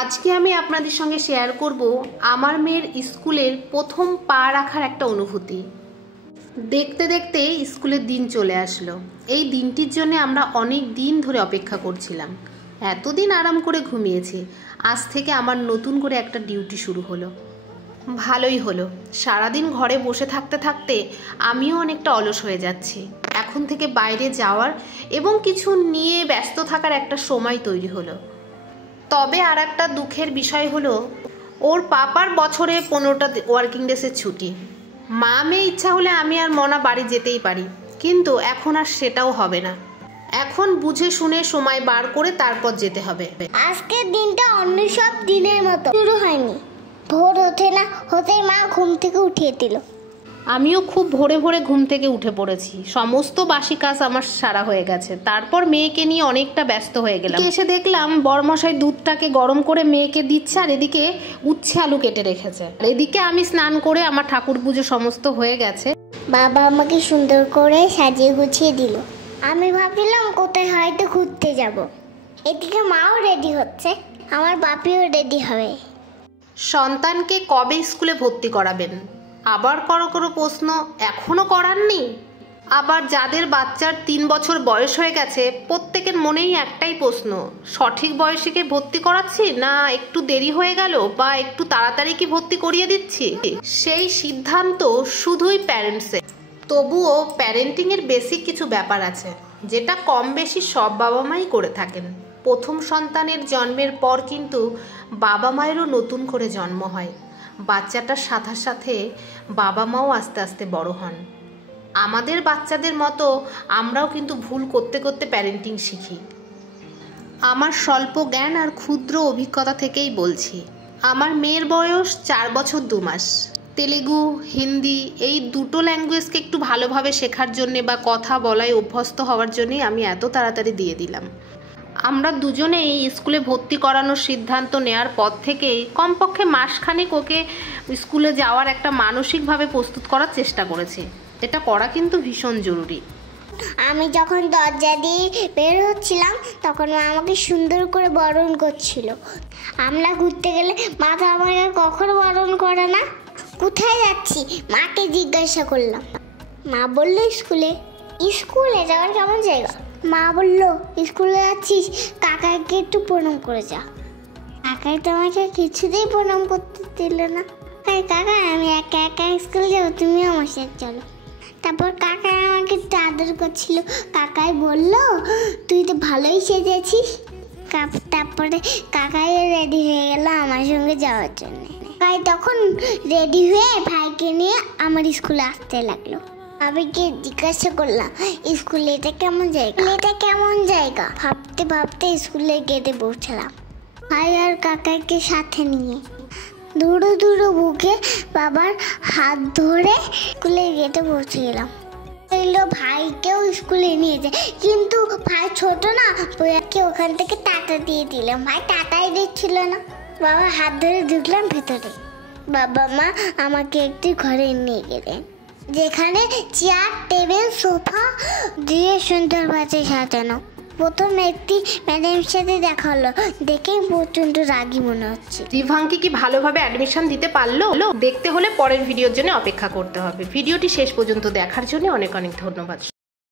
আজকে আমি আপনাদের সঙ্গে শেয়ার করব আমার মেয়ের স্কুলের প্রথম পা রাখার একটা অনুভূতি। দেখতে দেখতে স্কুলের দিন চলে আসলো। এই দিনটির জন্য আমরা অনেক দিন ধরে অপেক্ষা করছিলাম। এতদিন আরাম করে ঘুমিয়েছি, আজ থেকে আমার নতুন করে একটা ডিউটি শুরু হলো। ভালোই হলো, সারাদিন ঘরে বসে থাকতে থাকতে আমিও অনেকটা অলস হয়ে যাচ্ছি। এখন থেকে বাইরে যাওয়ার এবং কিছু নিয়ে ব্যস্ত থাকার একটা সময় তৈরি হলো। তবে আর একটা দুঃখের বিষয় হলো, ওর পাপার বছরে 15টা ওয়ার্কিং ডেসের ছুটি। মা মেয়ে ইচ্ছা হলে আমি আর মনা বাড়ি যেতেই পারি, কিন্তু এখন আর সেটাও হবে না। এখন বুঝে শুনে সময় বার করে তারপর যেতে হবে। আজকের দিনটা অন্য সব দিনের মতো শুরু হয়নি। ভোর ওঠে না হতেই মা ঘুম থেকে উঠিয়ে দিল। আমিও খুব ভোরে ভোরে ঘুম থেকে উঠে পড়েছি। সমস্ত বাসি কাজ আমার সারা হয়ে গেছে। তারপর মেয়েকে নিয়ে অনেকটা ব্যস্ত হয়ে গেলাম। এসে দেখলাম বড়মশাই দুধটাকে গরম করে মেয়েকে দিচ্ছে, আর এদিকে উচ্ছে আলু কেটে রেখেছে। এদিকে আমি স্নান করে আমার ঠাকুর পুজো সমস্ত হয়ে গেছে। বাবা আমাকে সুন্দর করে সাজিয়ে গুছিয়ে দিল। আমি ভাবছিলাম কোথায় হয়তো ঘুরতে যাব। এদিকে মাও রেডি হচ্ছে, আমার বাপিও রেডি হবে। সন্তানকে কবে স্কুলে ভর্তি করাবেন? আবার করো প্রশ্ন, এখনো করাননি? আবার যাদের বাচ্চার 3 বছর বয়স হয়ে গেছে, প্রত্যেকের মনেই একটাই প্রশ্ন, সঠিক বয়সে কি ভর্তি করাচ্ছি, না একটু দেরি হয়ে গেল, বা একটু তাড়াতাড়ি কি ভর্তি করিয়ে দিচ্ছি? সেই সিদ্ধান্ত শুধুই প্যারেন্টসের। তবুও প্যারেন্টিংয়ের বেসিক কিছু ব্যাপার আছে, যেটা কম বেশি সব বাবা মাই করে থাকেন। প্রথম সন্তানের জন্মের পর কিন্তু বাবা মায়েরও নতুন করে জন্ম হয়। বাচ্চাটার সাথে সাথে বাবা মাও আস্তে আস্তে বড় হন। আমাদের বাচ্চাদের মতো আমরাও কিন্তু ভুল করতে করতে প্যারেন্টিং শিখি। আমার স্বল্প জ্ঞান আর ক্ষুদ্র অভিজ্ঞতা থেকেই বলছি। আমার মেয়ের বয়স 4 বছর 2 মাস। তেলেগু, হিন্দি এই দুটো ল্যাঙ্গুয়েজকে একটু ভালোভাবে শেখার জন্যে বা কথা বলায় অভ্যস্ত হওয়ার জন্যই আমি এত তাড়াতাড়ি দিয়ে দিলাম। আমরা দুজনেই স্কুলে ভর্তি করানোর সিদ্ধান্ত নেওয়ার পর থেকেই কমপক্ষে মাসখানেক ওকে স্কুলে যাওয়ার একটা মানসিকভাবে প্রস্তুত করার চেষ্টা করেছি। এটা করা কিন্তু ভীষণ জরুরি। আমি যখন দরজা দিয়ে বের হচ্ছিলাম তখন মা আমাকে সুন্দর করে বরণ করছিল। আমরা ঘুরতে গেলে মা তো আমাকে কখনো বরণ করে না। কোথায় যাচ্ছি মাকে জিজ্ঞাসা করলাম। মা বললো স্কুলে। স্কুলে যাওয়ার কেমন জায়গা? মা বললো স্কুলে যাচ্ছিস, কাকাকে একটু প্রণাম করে যা। কাকাই তো আমাকে কিছুতেই প্রণাম করতে দিল না। কাকা আমি একা একা স্কুলে যাবো, তুমিও আমার সাথে চলো। তারপর কাকা আমাকে একটু আদর করছিল। কাকাই বললো তুই তো ভালোই সেজেছিস। তারপরে কাকাই রেডি হয়ে গেল আমার সঙ্গে যাওয়ার জন্য। কাকাই তখন রেডি হয়ে ভাইকে নিয়ে আমার স্কুলে আসতে লাগলো। আমি গিয়ে জিজ্ঞাসা করলাম স্কুলে এটা কেমন জায়গা, এটা কেমন জায়গা। ভাবতে ভাবতে স্কুলের গেটে পৌঁছালাম ভাই আর কাকাইকে সাথে নিয়ে। দূরে দূরে বুকে বাবার হাত ধরে স্কুলের গেটে পৌঁছে গেলাম। ভাইকেও স্কুলে নিয়ে যায়, কিন্তু ভাই ছোট না, বইয়াকে ওখান থেকে টাটা দিয়ে দিলাম। ভাই টাটাই দিচ্ছিল না। বাবার হাত ধরে ঢুকলাম ভেতরে। বাবা মা আমাকে একটি ঘরে নিয়ে গেলেন, যেখানে চেয়ার টেবিল সোফা দিয়ে সুন্দরভাবে সাজানো। প্রথম একটি ম্যাডামের সাথে দেখা হলো, দেখে প্রচন্ড রাগী মনে হচ্ছে। রিভাঙ্কি কি ভালোভাবে অ্যাডমিশন দিতে পারলো? দেখতে হলে পরের ভিডিওর জন্য অপেক্ষা করতে হবে। ভিডিওটি শেষ পর্যন্ত দেখার জন্য অনেক অনেক ধন্যবাদ।